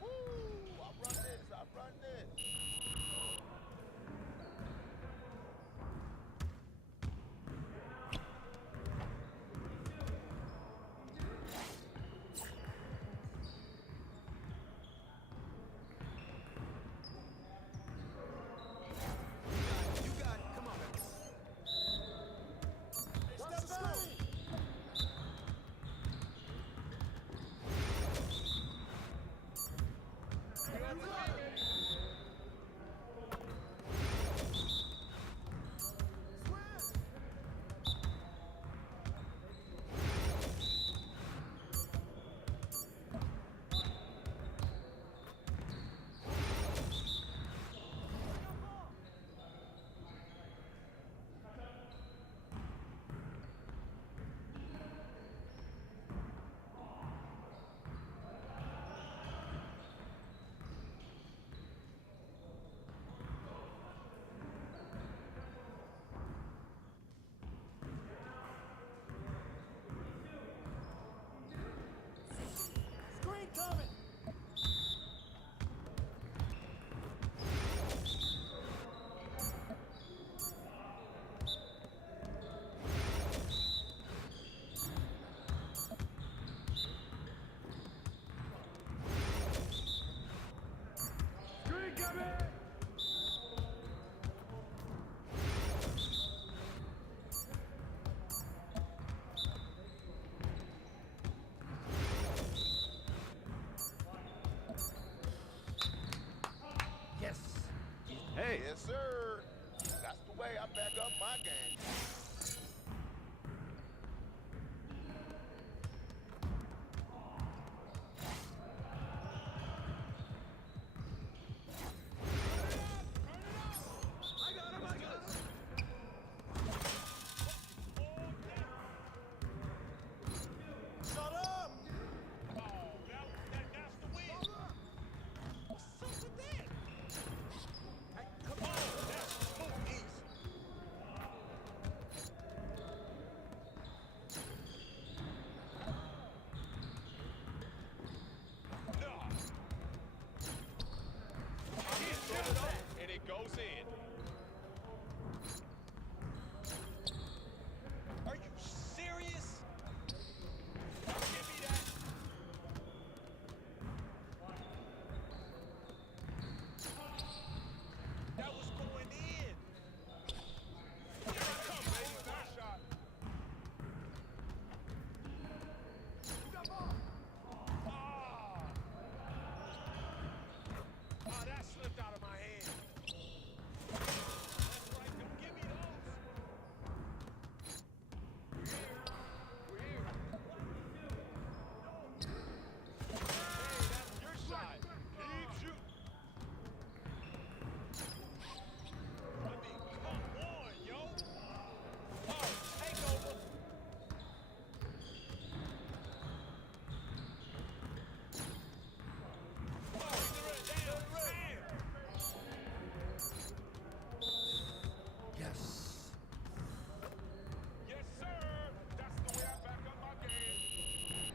Woo! I run this. I run this. You got it. Come on, man. Step out. Screen coming. Screen coming. Yes. Hey, Yes, sir. That's the way I back up my game. I got him. I got him. Shut up. That's the win. What's up with that? Hey, come on. That's too easy. No. He throw it up, and it goes in. Are you serious? Give me that. That was going in. Here it comes, baby. Nice shot. Ah. Ah, that slipped out of my hand. That's right. Don't give me those. We're here. Hey, that's your shot. Keep shooting. I mean, come on, yo. Oh, take over. Oh, damn, damn. Yes. Yes, sir. That's the way I back up my game.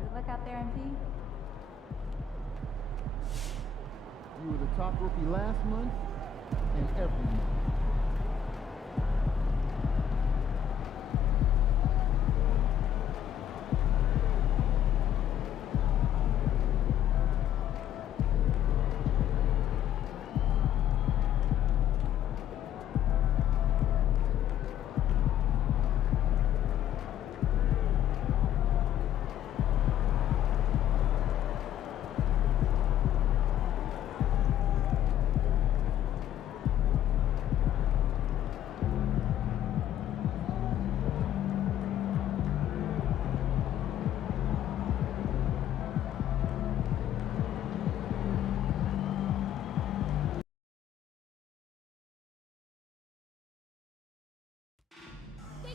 Good luck out there, MP. You were the top rookie last month and every month.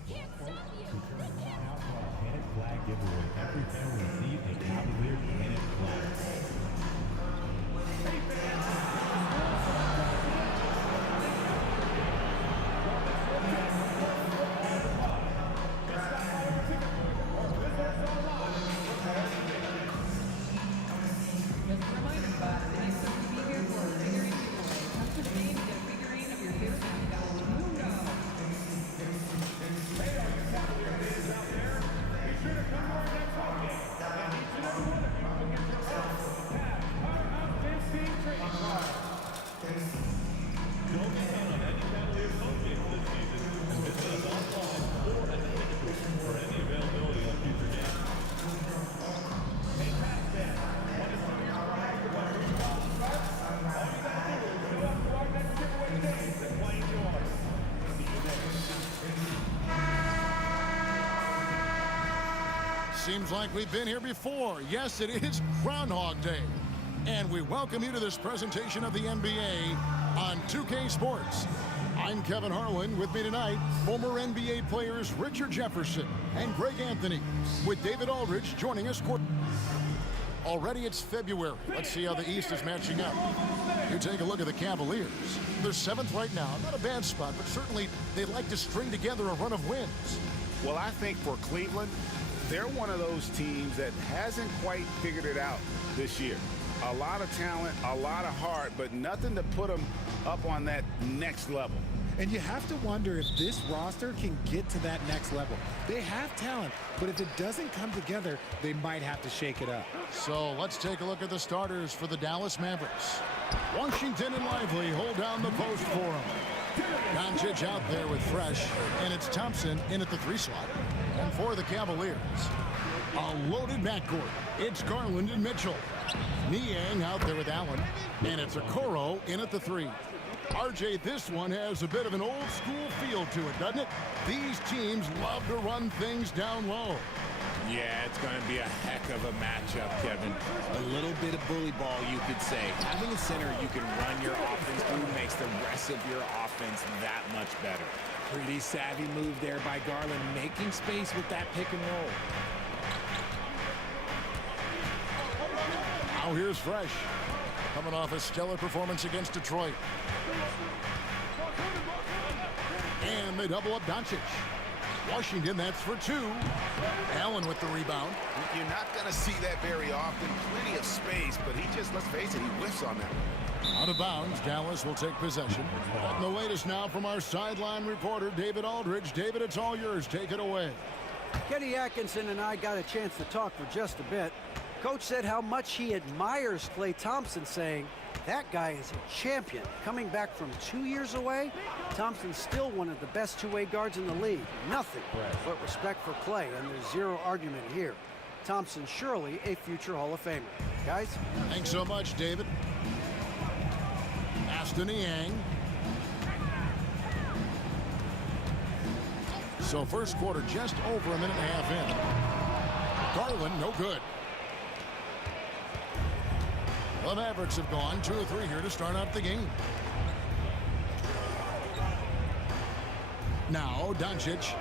can't stop you. Planet Flag giveaway. Every fan will receive a Cavalier Planet Flag. Just a reminder, class, the next time you be here for a figurine giveaway, come to the game and get a figurine of your favorite mascot, Mundo. For any availability on future games. Seems like we've been here before. Yes, it is Groundhog Day. And we welcome you to this presentation of the NBA on 2K Sports. I'm Kevin Harlan. With me tonight, former NBA players Richard Jefferson and Greg Anthony, with David Aldridge joining us. Already it's February. Let's see how the East is matching up. You take a look at the Cavaliers. They're 7th right now. Not a bad spot, but certainly they'd like to string together a run of wins. Well, I think for Cleveland, they're one of those teams that hasn't quite figured it out this year. A lot of talent, a lot of heart, but nothing to put them up on that next level. And you have to wonder if this roster can get to that next level. They have talent, but if it doesn't come together, they might have to shake it up. So let's take a look at the starters for the Dallas Mavericks. Washington and Lively hold down the post for them. Doncic out there with Fresh, and it's Thompson in at the 3 slot. And for the Cavaliers, a loaded backcourt. It's Garland and Mitchell. Niang out there with Allen, and it's Okoro in at the 3. RJ, this one has a bit of an old school feel to it, doesn't it? These teams love to run things down low. Yeah, it's going to be a heck of a matchup, Kevin. A little bit of bully ball, you could say. Having a center you can run your offense through makes the rest of your offense that much better. Pretty savvy move there by Garland, making space with that pick and roll. Now here's Fresh, coming off a stellar performance against Detroit. And they double up Doncic. Washington, that's for 2. Allen with the rebound. You're not going to see that very often. Plenty of space, but he just, let's face it, he whiffs on that one. Out of bounds, Dallas will take possession. And the latest now from our sideline reporter, David Aldridge. David, it's all yours. Take it away. Kenny Atkinson and I got a chance to talk for just a bit. Coach said how much he admires Klay Thompson, saying, that guy is a champion. Coming back from 2 years away, Thompson's still one of the best two-way guards in the league. Nothing but respect for Klay, and there's zero argument here. Thompson surely a future Hall of Famer. Guys? Thanks so much, David. Aston Niang. So first quarter just over a minute and a half in. Garland, no good. The Mavericks have gone 2 of 3 here to start out the game. Now Doncic,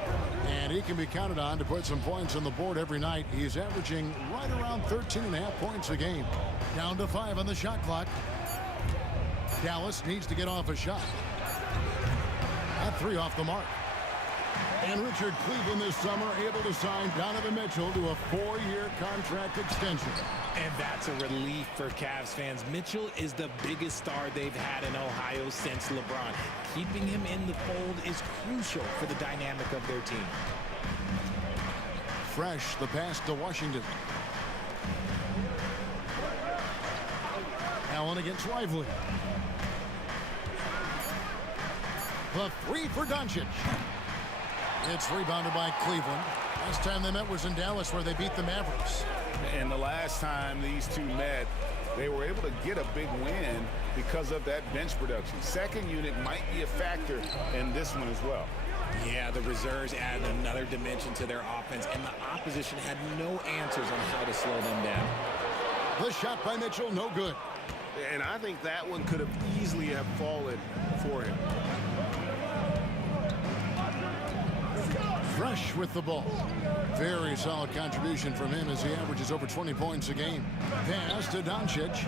and he can be counted on to put some points on the board every night. He's averaging right around 13.5 points a game. Down to 5 on the shot clock. Dallas needs to get off a shot. That 3 off the mark. And Richard, Cleveland this summer able to sign Donovan Mitchell to a 4-year contract extension. And that's a relief for Cavs fans. Mitchell is the biggest star they've had in Ohio since LeBron. Keeping him in the fold is crucial for the dynamic of their team. Fresh, the pass to Washington. Allen against Lively. The 3 for Doncic. It's rebounded by Cleveland. Last time they met was in Dallas, where they beat the Mavericks. And the last time these two met, they were able to get a big win because of that bench production. Second unit might be a factor in this one as well. Yeah, the reserves added another dimension to their offense, and the opposition had no answers on how to slow them down. The shot by Mitchell, no good. And I think that one could have easily have fallen for him. Fresh with the ball. Very solid contribution from him as he averages over 20 points a game. Pass to Doncic.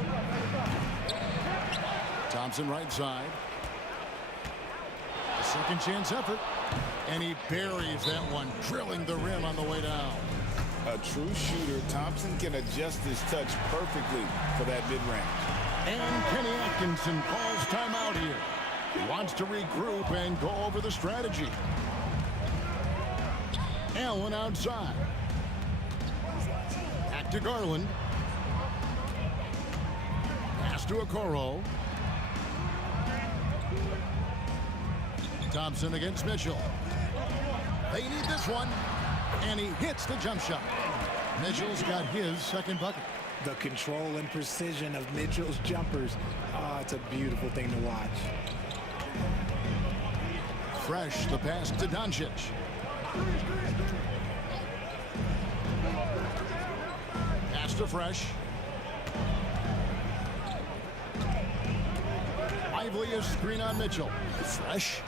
Thompson right side. A second chance effort. And he buries that one, drilling the rim on the way down. A true shooter, Thompson can adjust his touch perfectly for that mid-range. And Kenny Atkinson calls timeout here. He wants to regroup and go over the strategy. Allen outside. Back to Garland. Pass to Okoro. Thompson against Mitchell. They need this one. And he hits the jump shot. Mitchell's got his second bucket. The control and precision of Mitchell's jumpers. Oh, it's a beautiful thing to watch. Fresh, the pass to Doncic. Pass to Fresh. Lively a screen on Mitchell. Fresh.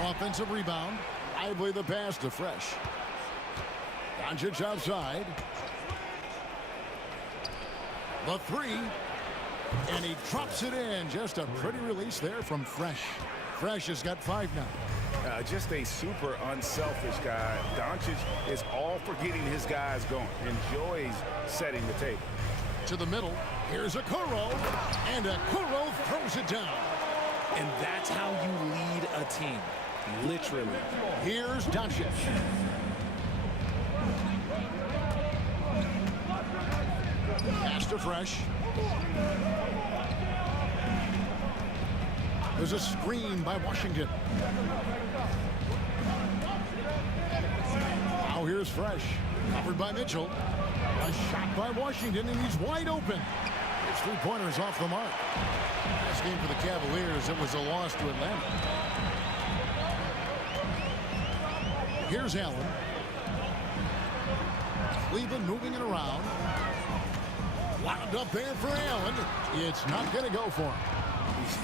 Offensive rebound. Lively the pass to Fresh. Doncic outside. The three. And he drops it in. Just a pretty release there from Fresh. Fresh has got 5 now. Just a super unselfish guy. Doncic is all for getting his guys going. Enjoys setting the table. To the middle. Here's Okoro. And Okoro throws it down. And that's how you lead a team. Literally. Here's Doncic. Pass to Fresh. There's a screen by Washington. Now here's Fresh. Covered by Mitchell. A shot by Washington, and he's wide open. His three-pointers off the mark. Last game for the Cavaliers, it was a loss to Atlanta. Here's Allen. Cleveland moving it around. Wound up there for Allen. It's not going to go for him.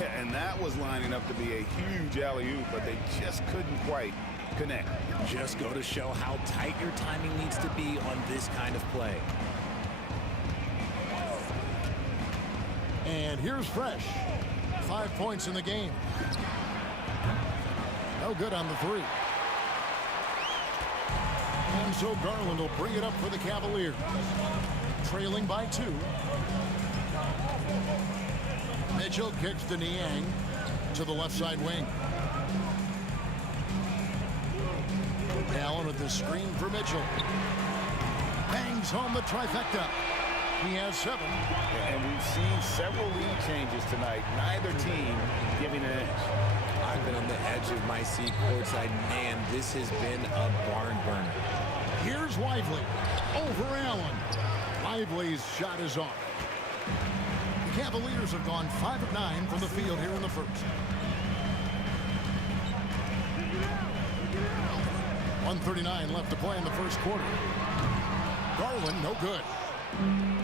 Yeah, and that was lining up to be a huge alley-oop, but they just couldn't quite connect. Just go to show how tight your timing needs to be on this kind of play. And here's Fresh. 5 points in the game. No good on the three. And so Garland will bring it up for the Cavaliers. Trailing by 2. Mitchell kicks to Niang to the left side wing. Allen with the screen for Mitchell. Bangs home the trifecta. He has 7. And we've seen several lead changes tonight. Neither team giving an edge. I've been on the edge of my seat courtside. Man, this has been a barn burner. Here's Lively over Allen. Lively's shot is off. The Cavaliers have gone 5 of 9 from the field here in the first. 1:39 left to play in the first quarter. Garland, no good.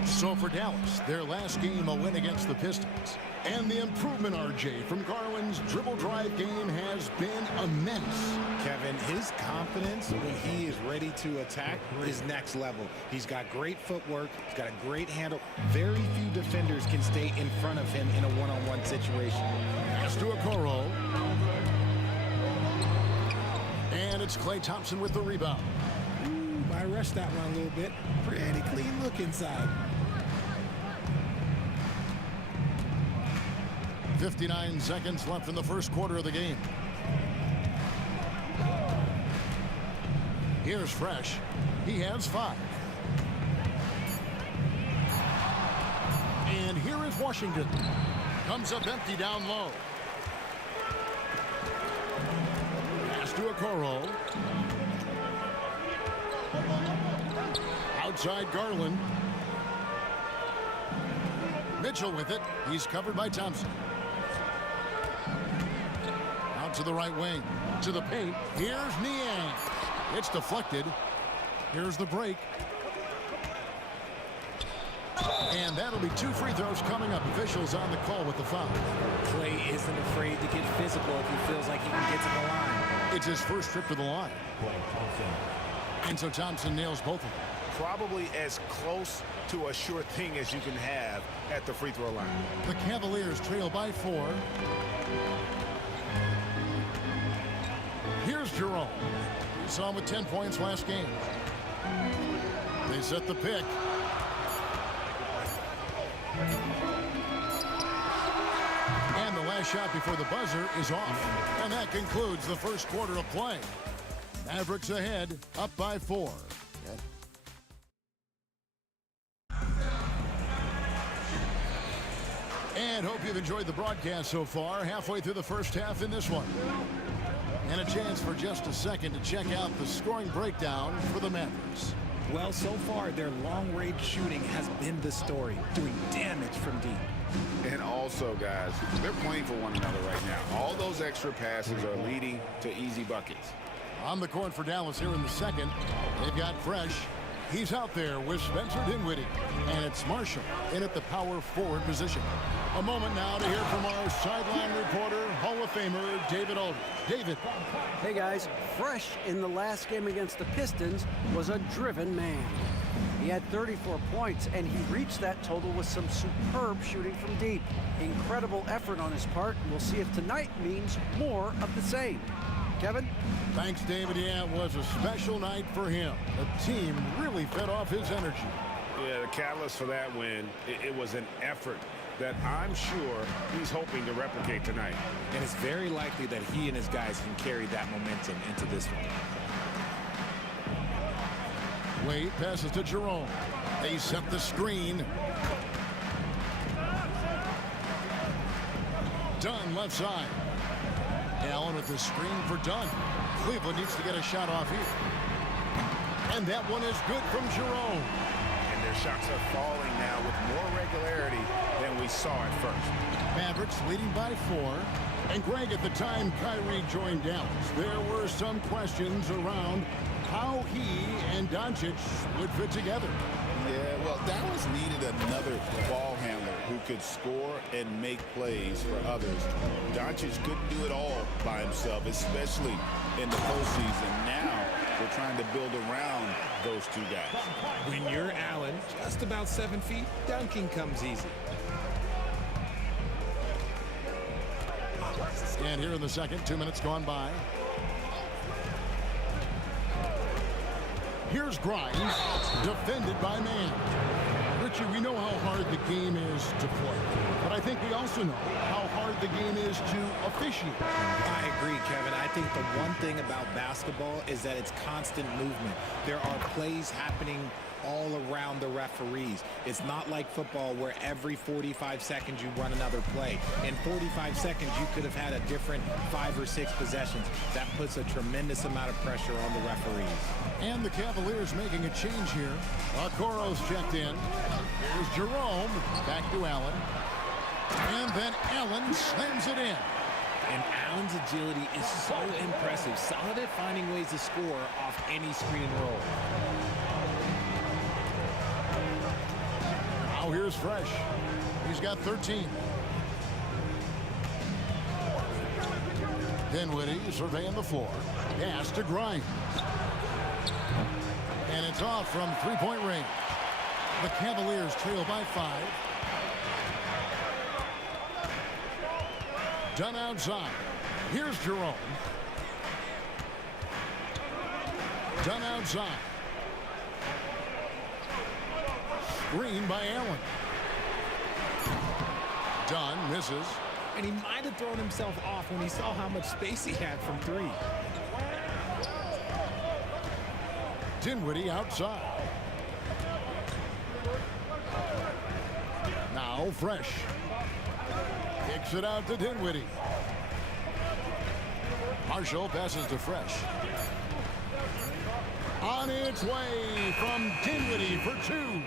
So for Dallas, their last game a win against the Pistons. And the improvement, RJ, from Garland's dribble drive game has been immense. Kevin, his confidence when he is ready to attack is next level. He's got great footwork. He's got a great handle. Very few defenders can stay in front of him in a one-on-one situation. Pass to Okoro. And it's Klay Thompson with the rebound. Ooh, I rushed that one a little bit. Pretty clean look inside. 59 seconds left in the first quarter of the game. Here's Fresh. He has 5. And here is Washington. Comes up empty down low. Pass to Okoro. Outside Garland. Mitchell with it. He's covered by Thompson. Out to the right wing. To the paint. Here's Niang. It's deflected. Here's the break. And that'll be 2 free throws coming up. Officials on the call with the foul. Klay isn't afraid to get physical if he feels like he can get to the line. It's his first trip to the line. Clay Thompson. And so Thompson nails both of them. Probably as close to a sure thing as you can have at the free throw line. The Cavaliers trail by 4. Here's Jerome. We saw him with 10 points last game. They set the pick. And the last shot before the buzzer is off. And that concludes the first quarter of play. Mavericks ahead, up by 4. And hope you've enjoyed the broadcast so far. Halfway through the first half in this one. And a chance for just a second to check out the scoring breakdown for the Mavericks. Well, so far, their long-range shooting has been the story, doing damage from deep. And also, guys, they're playing for one another right now. All those extra passes are leading to easy buckets. On the court for Dallas here in the second, they've got Fresh. He's out there with Spencer Dinwiddie. And it's Marshall in at the power forward position. A moment now to hear from our sideline reporter, Hall of Famer David Aldridge. David. Hey guys, Fresh in the last game against the Pistons was a driven man. He had 34 points, and he reached that total with some superb shooting from deep. Incredible effort on his part. We'll see if tonight means more of the same. Kevin? Thanks, David. Yeah, it was a special night for him. The team really fed off his energy. Yeah, the catalyst for that win, it was an effort that I'm sure he's hoping to replicate tonight. And it's very likely that he and his guys can carry that momentum into this one. Wade passes to Jerome. They set the screen. Dunn left side. Allen with the screen for Dunn. Cleveland needs to get a shot off here. And that one is good from Jerome. And their shots are falling now with more regularity than we saw at first. Mavericks leading by 4. And Greg, at the time Kyrie joined Dallas, there were some questions around how he and Doncic would fit together. Yeah, well, Dallas needed another ball handler who could score and make plays for others. Doncic couldn't do it all by himself, especially in the postseason. Now they're trying to build around those two guys. When you're Allen, just about 7 feet, dunking comes easy. And here in the second, 2 minutes gone by. Here's Grimes, defended by man. Richie, we know how hard the game is to play, but I think we also know how hard the game is to officiate. I agree, Kevin. I think the one thing about basketball is that it's constant movement. There are plays happening all around the referees. It's not like football where every 45 seconds you run another play. In 45 seconds, you could have had a different 5 or 6 possessions. That puts a tremendous amount of pressure on the referees. And the Cavaliers making a change here. Okoro's checked in. Here's Jerome. Back to Allen. And then Allen slams it in. And Allen's agility is so impressive. Solid at finding ways to score off any screen and roll. Now here's Fresh. He's got 13. Dinwiddie surveying the floor. Pass to Grimes. And it's off from three-point range. The Cavaliers trail by 5. Dunn outside. Here's Jerome. Dunn outside. Screen by Allen. Dunn misses. And he might have thrown himself off when he saw how much space he had from 3. Dinwiddie outside. Now Fresh. Kicks it out to Dinwiddie. Marshall passes to Fresh. On its way from Dinwiddie for 2.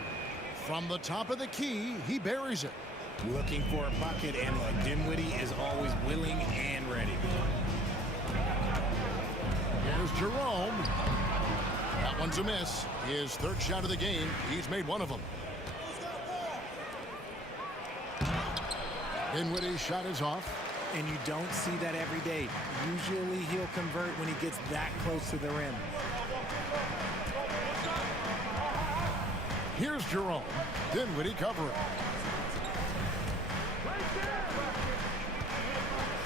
From the top of the key, he buries it. Looking for a bucket, and Dinwiddie is always willing and ready. Here's Jerome. That one's a miss. His third shot of the game. He's made one of them. Dinwiddie's shot is off. and you don't see that every day. Usually he'll convert when he gets that close to the rim. Here's Jerome. Dinwiddie covering.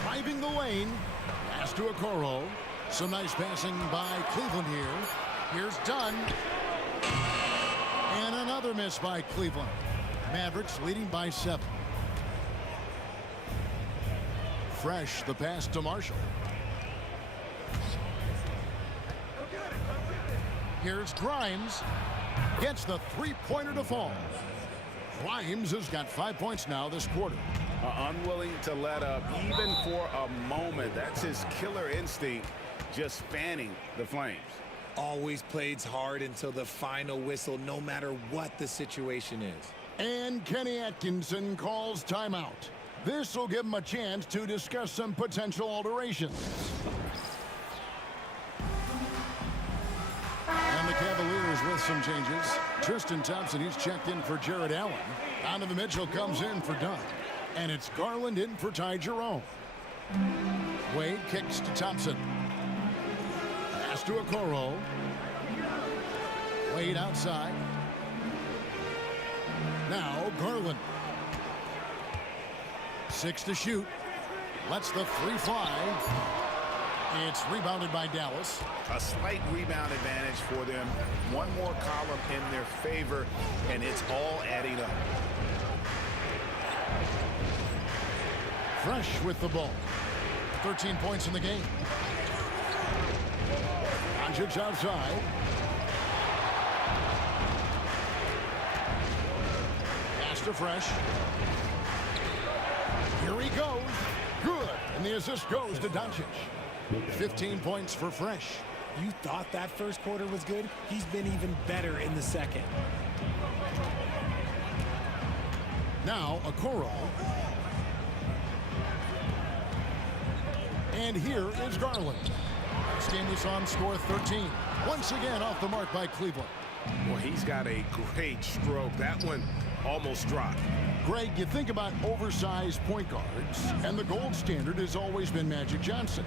Driving the lane. Pass to Okoro. Some nice passing by Cleveland here. Here's Dunn. And another miss by Cleveland. Mavericks leading by 7. Fresh the pass to Marshall. Here's Grimes. Gets the three-pointer to fall. Grimes has got 5 points now this quarter. Unwilling to let up even for a moment. That's his killer instinct, just fanning the flames. Always plays hard until the final whistle, no matter what the situation is. And Kenny Atkinson calls timeout. This will give him a chance to discuss some potential alterations. And the Cavaliers with some changes. Tristan Thompson, he's checked in for Jared Allen. Donovan Mitchell comes in for Dunn. And it's Garland in for Ty Jerome. Wade kicks to Thompson. Pass to Okoro. Wade outside. Now Garland. 6 to shoot. Lets the 3 fly. It's rebounded by Dallas. A slight rebound advantage for them. One more column in their favor, and it's all adding up. Fresh with the ball. 13 points in the game. Doncic outside. Pass to Fresh. Here he goes. Good. And the assist goes to Doncic. 15 points for Fresh. You thought that first quarter was good? He's been even better in the second. Now Okoro. And here is Garland. This game we saw him score 13. Once again off the mark by Cleveland. Well, he's got a great stroke. That one almost dropped. Greg, you think about oversized point guards, and the gold standard has always been Magic Johnson.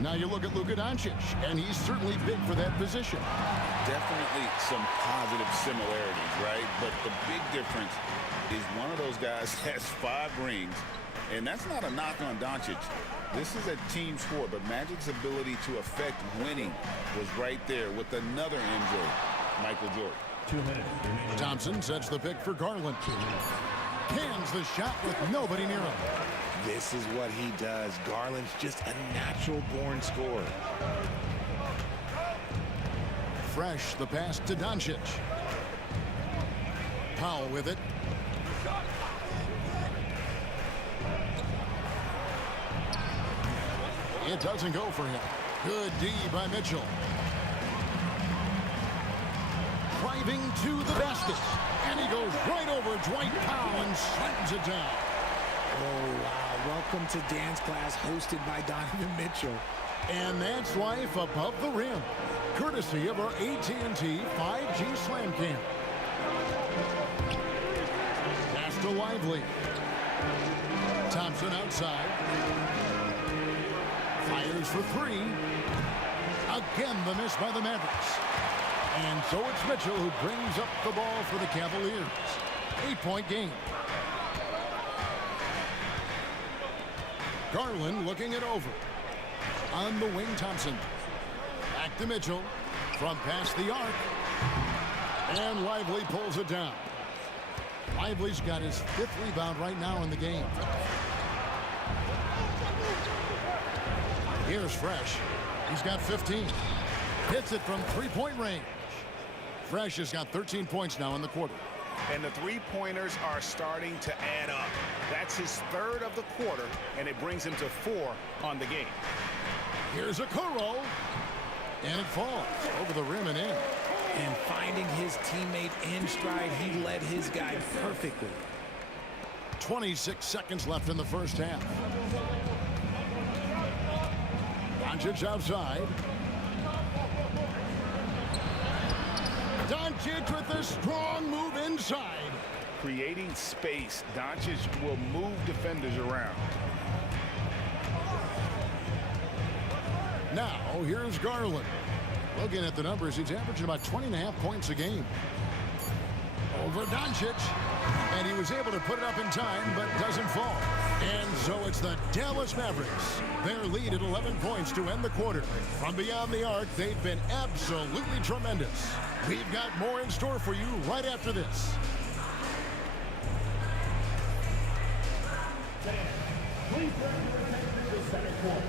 Now you look at Luka Doncic, and he's certainly big for that position. Definitely some positive similarities, right? But the big difference is one of those guys has 5 rings, and that's not a knock on Doncic. This is a team sport, but Magic's ability to affect winning was right there with another MJ, Michael Jordan. 2 minutes remaining. Thompson sets the pick for Garland. Cans the shot with nobody near him. This is what he does. Garland's just a natural-born scorer. Fresh the pass to Doncic. Powell with it. It doesn't go for him. Good D by Mitchell. Driving to the basket. And he goes right over Dwight Powell and slams it down. Oh, wow. Welcome to dance class hosted by Donovan Mitchell. And that's life above the rim. Courtesy of our AT&T 5G Slam Cam. Pass to Lively. Thompson outside. Fires for 3. Again, the miss by the Mavericks. And so it's Mitchell who brings up the ball for the Cavaliers. 8-point game. Garland looking it over. On the wing, Thompson. Back to Mitchell. From past the arc. And Lively pulls it down. Lively's got his 5th rebound right now in the game. Here's Fresh. He's got 15. Hits it from 3-point range. Fresh has got 13 points now in the quarter. And the 3-pointers are starting to add up. That's his 3rd of the quarter, and it brings him to 4 on the game. Here's Okoro. And it falls over the rim and in. And finding his teammate in stride, he led his guy perfectly. 26 seconds left in the first half. Doncic outside. Doncic with a strong move inside. Creating space, Doncic will move defenders around. Now, here's Garland. Looking at the numbers, he's averaging about 20.5 points a game. Over Doncic, and he was able to put it up in time, but doesn't fall. And so it's the Dallas Mavericks. Their lead at 11 points to end the quarter. From beyond the arc, they've been absolutely tremendous. We've got more in store for you right after this. Please turn your attention to the center court.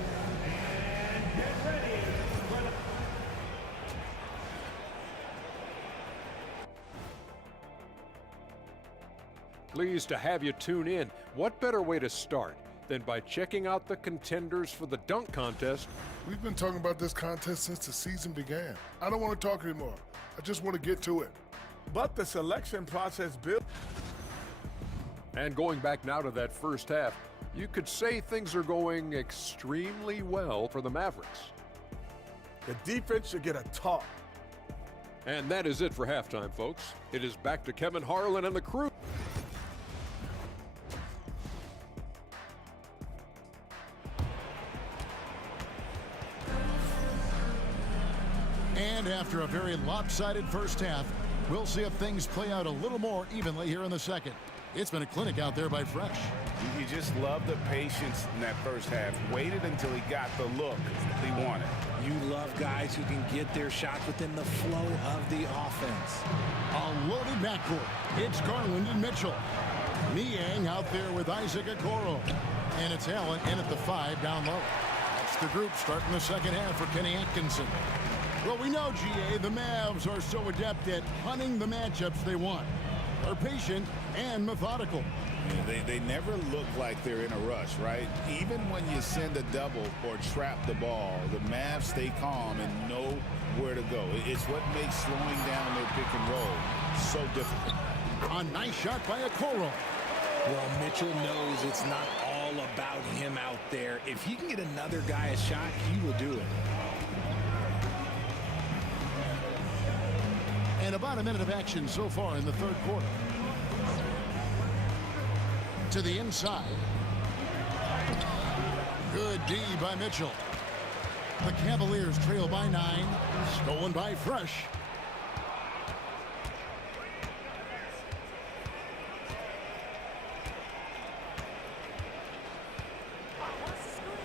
And get ready for the... Pleased to have you tune in. What better way to start than by checking out the contenders for the dunk contest? We've been talking about this contest since the season began. I don't want to talk anymore. I just want to get to it. But the selection process built. And going back now to that first half, you could say things are going extremely well for the Mavericks. The defense should get a talk. And that is it for halftime, folks. It is back to Kevin Harlan and the crew. And after a very lopsided first half, we'll see if things play out a little more evenly here in the second. It's been a clinic out there by Fresh. You just love the patience in that first half. Waited until he got the look he wanted. You love guys who can get their shots within the flow of the offense. A loaded backcourt. It's Garland and Mitchell. Niang out there with Isaac Okoro. And it's Allen in at the 5 down low. That's the group starting the second half for Kenny Atkinson. Well, we know, GA, the Mavs are so adept at hunting the matchups they want. They're patient and methodical. Yeah, they never look like they're in a rush, right? Even when you send a double or trap the ball, the Mavs stay calm and know where to go. It's what makes slowing down their pick and roll so difficult. A nice shot by Okoro. Well, Mitchell knows it's not all about him out there. If he can get another guy a shot, he will do it. And about a minute of action so far in the third quarter. To the inside. Good D by Mitchell. The Cavaliers trail by 9. Stolen by Fresh.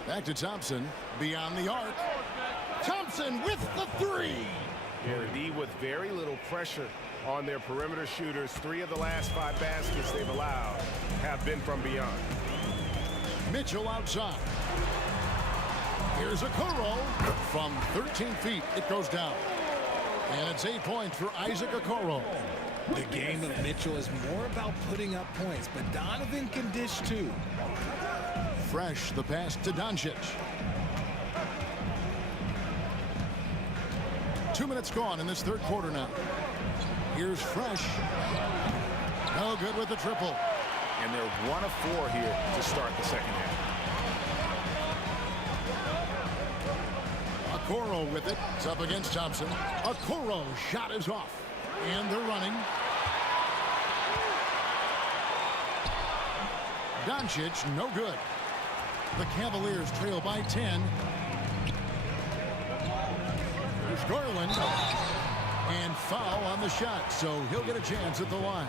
Back to Thompson. Beyond the arc. Thompson with the 3. D with very little pressure on their perimeter shooters. 3 of the last 5 baskets they've allowed have been from beyond. Mitchell outside. Here's Okoro from 13 feet. It goes down. And it's 8 points for Isaac Okoro. The game of Mitchell is more about putting up points, but Donovan can dish too. Fresh the pass to Doncic. 2 minutes gone in this third quarter now. Here's Fresh. No good with the triple. And they're 1 of 4 here to start the second half. Okoro with it. It's up against Thompson. Okoro shot is off. And they're running. Doncic, no good. The Cavaliers trail by 10. Here's Garland. And foul on the shot, so he'll get a chance at the line.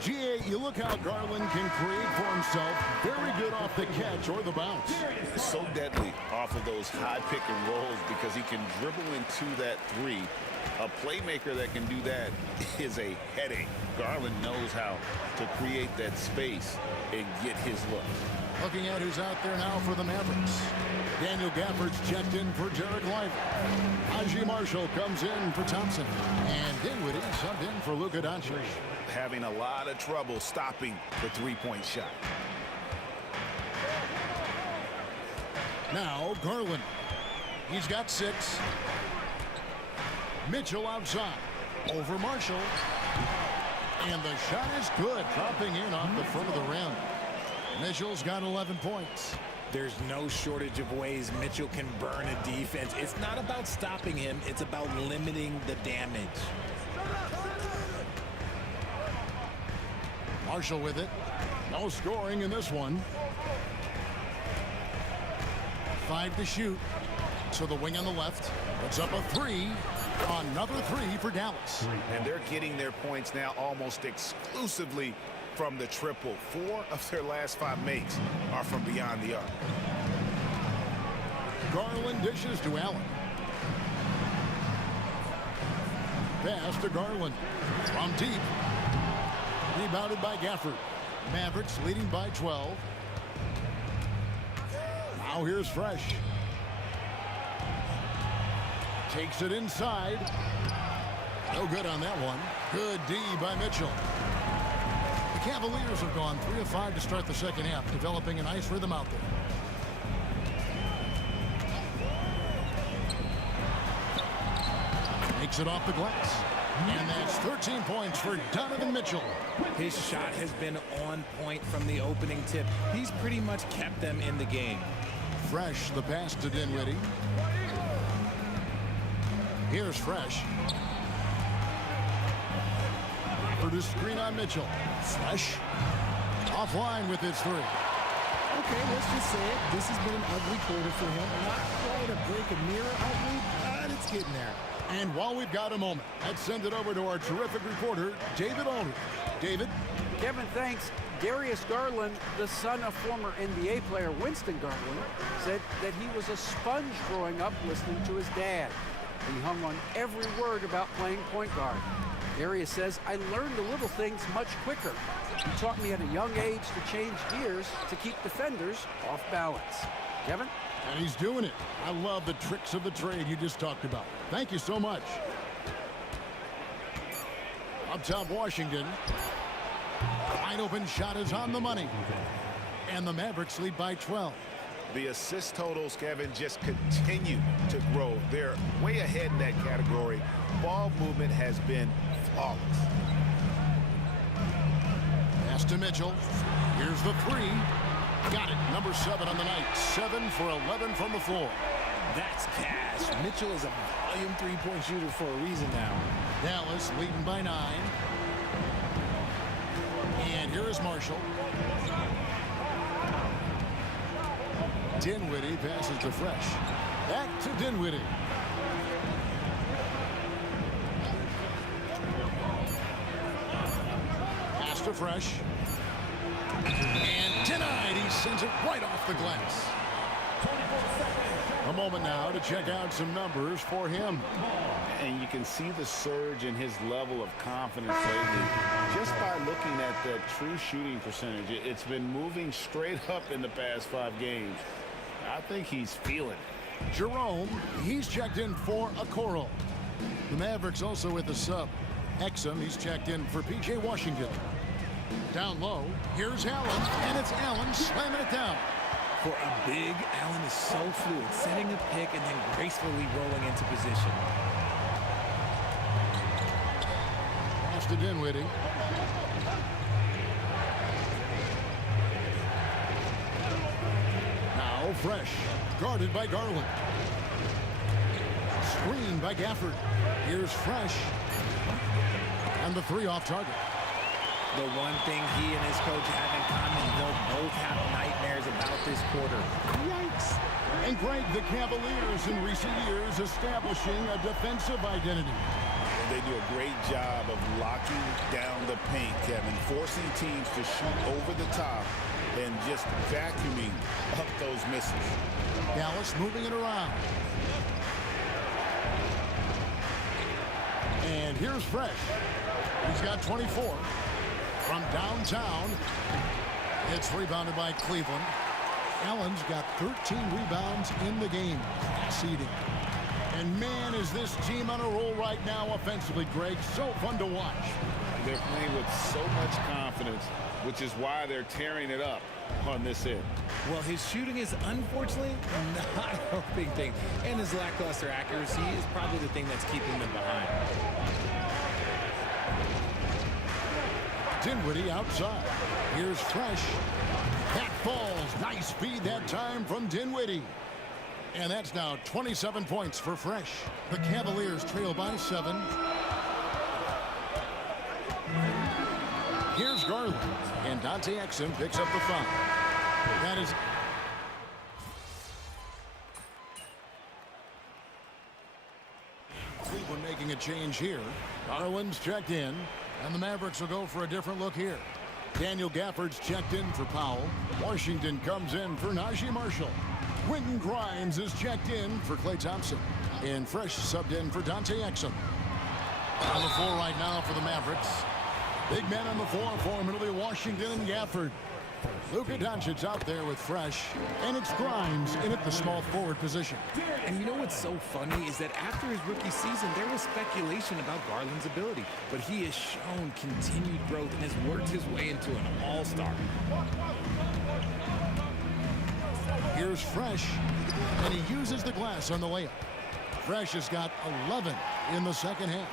GA, you look how Garland can create for himself. Very good off the catch or the bounce. So deadly off of those high pick and rolls because he can dribble into that 3. A playmaker that can do that is a headache. Garland knows how to create that space and get his look. Looking at who's out there now for the Mavericks. Daniel Gafford's checked in for Derek Lively. Najee Marshall comes in for Thompson. And Dinwiddie subbed in for Luka Doncic. Having a lot of trouble stopping the 3-point shot. Now Garland. He's got 6. Mitchell outside. Over Marshall. And the shot is good. Dropping in off the front of the rim. Mitchell's got 11 points. There's no shortage of ways Mitchell can burn a defense. It's not about stopping him. It's about limiting the damage. Marshall with it. No scoring in this one. 5 to shoot. So the wing on the left puts up a 3. Another 3 for Dallas. And they're getting their points now almost exclusively from the triple. 4 of their last 5 makes are from beyond the arc. Garland dishes to Allen. Pass to Garland. From deep. Rebounded by Gafford. Mavericks leading by 12. Now here's Fresh. Takes it inside. No good on that one. Good D by Mitchell. The Cavaliers have gone 3 of 5 to start the second half, developing a nice rhythm out there. Makes it off the glass. And that's 13 points for Donovan Mitchell. His shot has been on point from the opening tip. He's pretty much kept them in the game. Fresh, the pass to Dinwiddie. Here's Fresh. For the screen on Mitchell. Fresh. Offline with his 3. Okay, let's just say it. This has been an ugly quarter for him. Not quite a break a mirror ugly, but it's getting there. And while we've got a moment, let's send it over to our terrific reporter, David Aldridge. David? Kevin, thanks. Darius Garland, the son of former NBA player Winston Garland, said that he was a sponge growing up listening to his dad. He hung on every word about playing point guard. Darius says, I learned the little things much quicker. He taught me at a young age to change gears to keep defenders off balance. Kevin? And he's doing it. I love the tricks of the trade you just talked about. Thank you so much. Up top, Washington. Wide open shot is on the money. And the Mavericks lead by 12. The assist totals, Kevin, just continue to grow. They're way ahead in that category. Ball movement has been flawless. Pass to Mitchell. Here's the 3. Got it. Number 7 on the night. 7 for 11 from the floor. That's cash. Mitchell is a volume 3-point shooter for a reason now. Dallas leading by 9. And here is Marshall. Dinwiddie passes to Fresh. Back to Dinwiddie. Pass to Fresh. And denied. He sends it right off the glass. A moment now to check out some numbers for him. And you can see the surge in his level of confidence lately just by looking at the true shooting percentage. It's been moving straight up in the past 5 games. I think he's feeling it. Jerome, he's checked in for Okoro. The Mavericks also with a sub. Exum, he's checked in for P.J. Washington. Down low, here's Allen, and it's Allen slamming it down. For a big, Allen is so fluid, setting a pick and then gracefully rolling into position. Pass to Dinwiddie. Now Fresh, guarded by Garland. Screened by Gafford. Here's Fresh. And the 3 off target. The one thing he and his coach have in common, they'll both have nightmares about this quarter. Yikes. And Greg, the Cavaliers in recent years establishing a defensive identity. They do a great job of locking down the paint, Kevin, forcing teams to shoot over the top and just vacuuming up those misses. Dallas moving it around. And here's Fresh. He's got 24. From downtown, it's rebounded by Cleveland. Allen's got 13 rebounds in the game. Seeding. And man, is this team on a roll right now offensively, Greg. So fun to watch. They're playing with so much confidence, which is why they're tearing it up on this end. Well, his shooting is unfortunately not helping things. And his lackluster accuracy is probably the thing that's keeping them behind. Dinwiddie outside. Here's Fresh. That falls. Nice feed that time from Dinwiddie. And that's now 27 points for Fresh. The Cavaliers trail by 7. Here's Garland. And Dante Exum picks up the foul. That is... Cleveland making a change here. Garland's checked in, and the Mavericks will go for a different look here. Daniel Gafford's checked in for Powell. Washington comes in for Najee Marshall. Quentin Grimes is checked in for Klay Thompson. And Fresh subbed in for Dante Exum. On the floor right now for the Mavericks. Big man on the floor for him. It'll be Washington and Gafford. Luka Doncic out there with Fresh, and it's Grimes in at the small forward position. And you know what's so funny is that after his rookie season, there was speculation about Garland's ability, but he has shown continued growth and has worked his way into an all-star. Here's Fresh, and he uses the glass on the layup. Fresh has got 11 in the second half.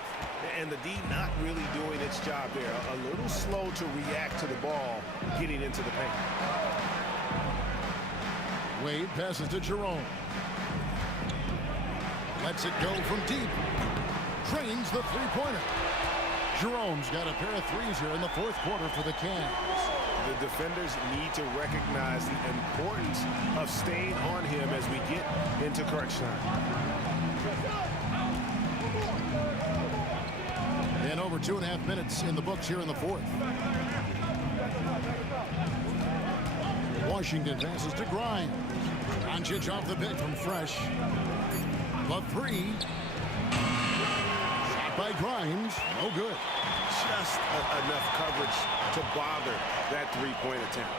And the D not really doing its job there. A little slow to react to the ball getting into the paint. Wade passes to Jerome. Lets it go from deep. Trains the three-pointer. Jerome's got a pair of threes here in the fourth quarter for the Cavs. The defenders need to recognize the importance of staying on him as we get into crunch time. And over 2.5 minutes in the books here in the fourth. Washington passes to Grimes. Doncic off the bench from Fresh. The three. Shot by Grimes. No good. Just enough coverage to bother that three-point attempt.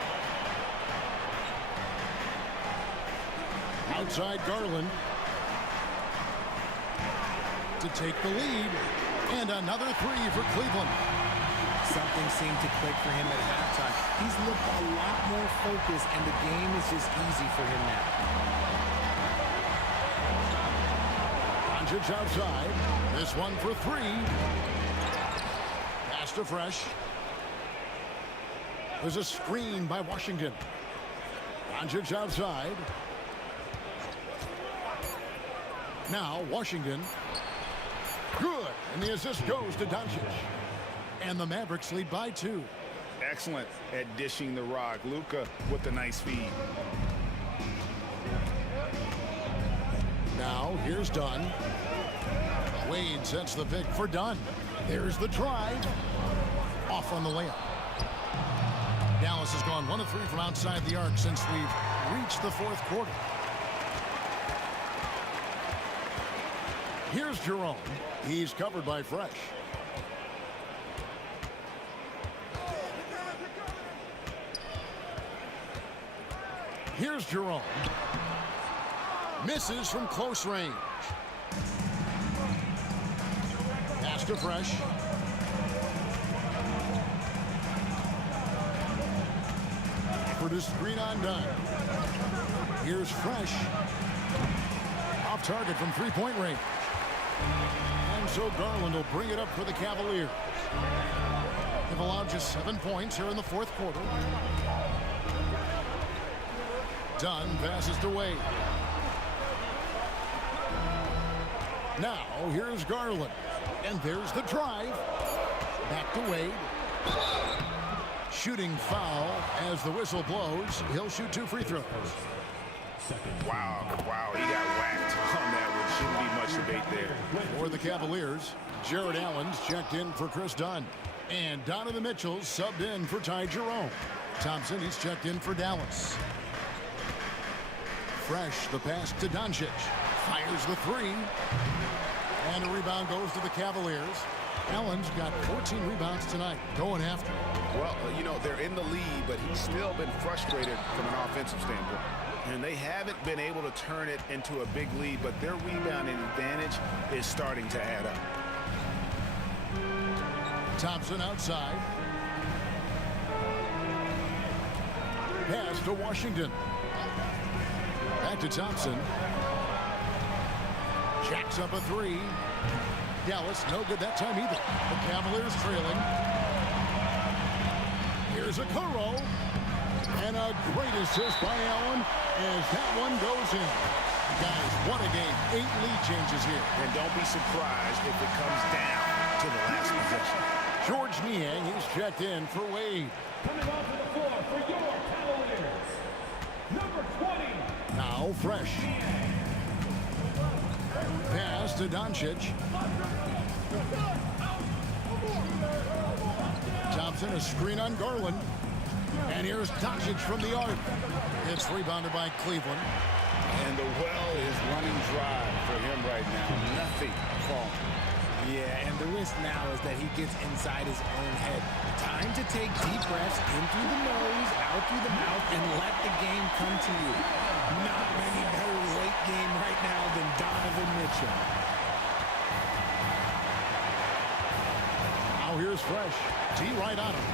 Outside Garland to take the lead. And another three for Cleveland. Something seemed to click for him at halftime. He's looked a lot more focused, and the game is just easy for him now. Doncic outside. This one for three. Pass to Fresh. There's a screen by Washington. Doncic outside. Now Washington. Good. And the assist goes to Doncic. And the Mavericks lead by 2. Excellent at dishing the rock. Luka with the nice feed. Now here's Dunn. Wade sets the pick for Dunn. There's the drive. Off on the layup. Dallas has gone 1 of 3 from outside the arc since we've reached the fourth quarter. Here's Jerome. He's covered by Fresh. Here's Jerome. Misses from close range. Pass to Fresh. For the screen on Dunn. Here's Fresh. Off target from three-point range. And so Garland will bring it up for the Cavaliers. They've allowed just 7 points here in the fourth quarter. Dunn passes to Wade. Now here's Garland. And there's the drive. Back to Wade. Shooting foul as the whistle blows. He'll shoot 2 free throws. Wow, he got whacked on that one. Shouldn't be much debate there. For the Cavaliers, Jared Allen's checked in for Chris Dunn. And Donovan Mitchell's subbed in for Ty Jerome. Thompson, he's checked in for Dallas. Fresh, the pass to Doncic. Fires the three. And a rebound goes to the Cavaliers. Allen's got 14 rebounds tonight, going after. Well, you know, they're in the lead, but he's still been frustrated from an offensive standpoint. And they haven't been able to turn it into a big lead, but their rebounding advantage is starting to add up. Thompson outside. Pass to Washington. Back to Thompson. Jacks up a three. Dallas, no good that time either. The Cavaliers trailing. Here's a Okoro. And a great assist by Allen as that one goes in. Guys, what a game. 8 lead changes here. And don't be surprised if it comes down to the last possession. George Niang, he's checked in for Wade. Coming onto the floor for your Cavaliers, number 20. Now Fresh. Pass to Doncic. Thompson, a screen on Garland. And here's Doncic from the arc. It's rebounded by Cleveland. And the well is running dry for him right now. Nothing falling. Yeah, and the risk now is that he gets inside his own head. Time to take deep breaths in through the nose, out through the mouth, and let the game come to you. Not many better late game right now than Donovan Mitchell. Now here's Fresh. T right on him.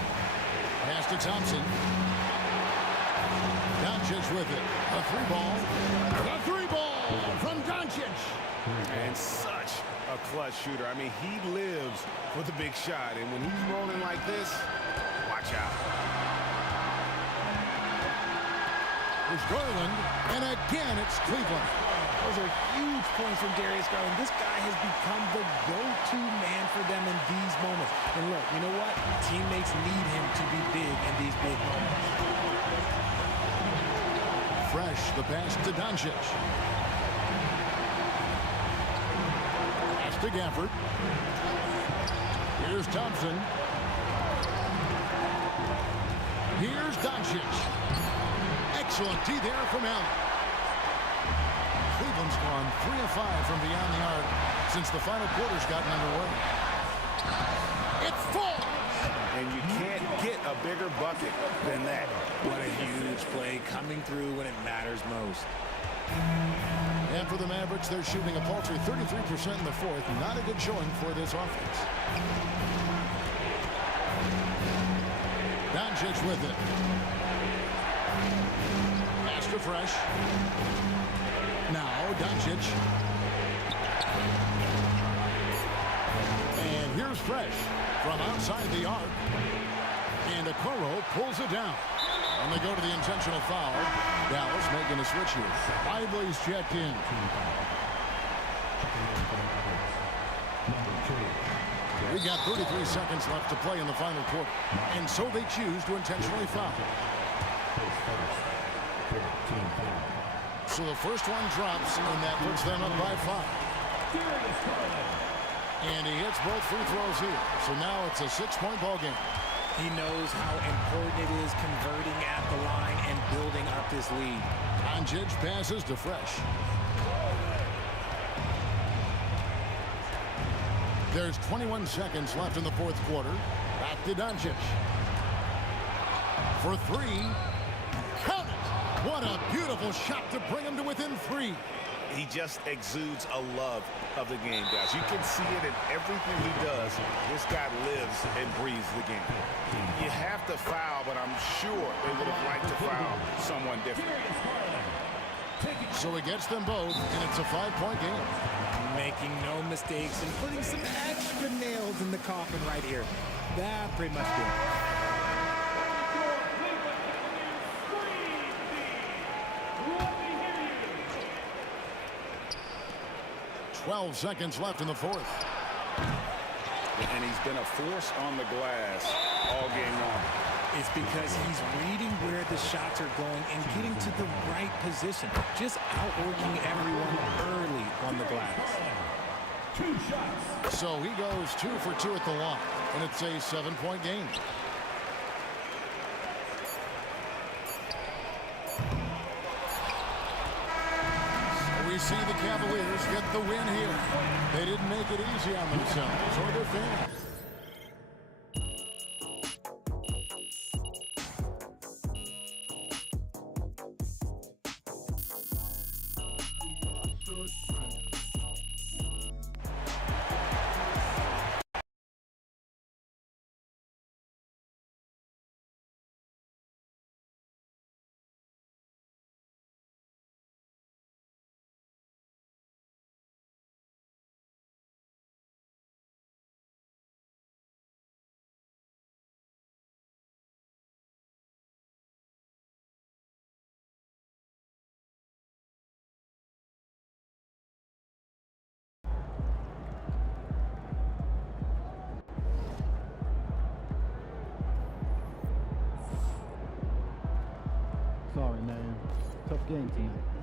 Pass to Thompson. Doncic with it. A three ball. A three ball from Doncic. And such a clutch shooter. I mean, he lives for the big shot. And when he's rolling like this, watch out. There's Garland. And again, it's Cleveland. Those are huge points from Darius Garland. This guy has become the go-to man for them in these moments. And look, you know what? Teammates need him to be big in these big moments. Fresh, the pass to Doncic. Pass to Gafford. Here's Thompson. Here's Doncic. Excellent D there from Allen. Cleveland's gone 3 of 5 from beyond the arc since the final quarter's gotten underway. It falls! And you can't get a bigger bucket than that. What a huge play coming through when it matters most. And for the Mavericks, they're shooting a paltry 33% in the fourth. Not a good showing for this offense. Doncic with it. Pass to Fresh. Now Doncic. And here's Fresh from outside the arc. And Okoro pulls it down. And they go to the intentional foul. Dallas making a switch here. Lively's checked in. We got 33 seconds left to play in the final quarter. And so they choose to intentionally foul. So the first one drops, and that puts them up by 5. And he hits both free throws here. So now it's a 6-point ball game. He knows how important it is converting at the line and building up this lead. Doncic passes to Fresh. There's 21 seconds left in the fourth quarter. Back to Doncic. For 3. Count it! What a beautiful shot to bring him to within 3. He just exudes a love of the game, guys. You can see it in everything he does. This guy lives and breathes the game. You have to foul, but I'm sure they would have liked to foul someone different. So he gets them both, and it's a 5-point game. Making no mistakes and putting some extra nails in the coffin right here. That pretty much did it. 12 seconds left in the fourth. And he's been a force on the glass all game long. It's because he's reading where the shots are going and getting to the right position. Just outworking everyone early on the glass. 2 shots. So he goes 2 for 2 at the line, and it's a 7-point game. We see the Cavaliers get the win here. They didn't make it easy on themselves or their fans. Sorry, man. Tough game tonight.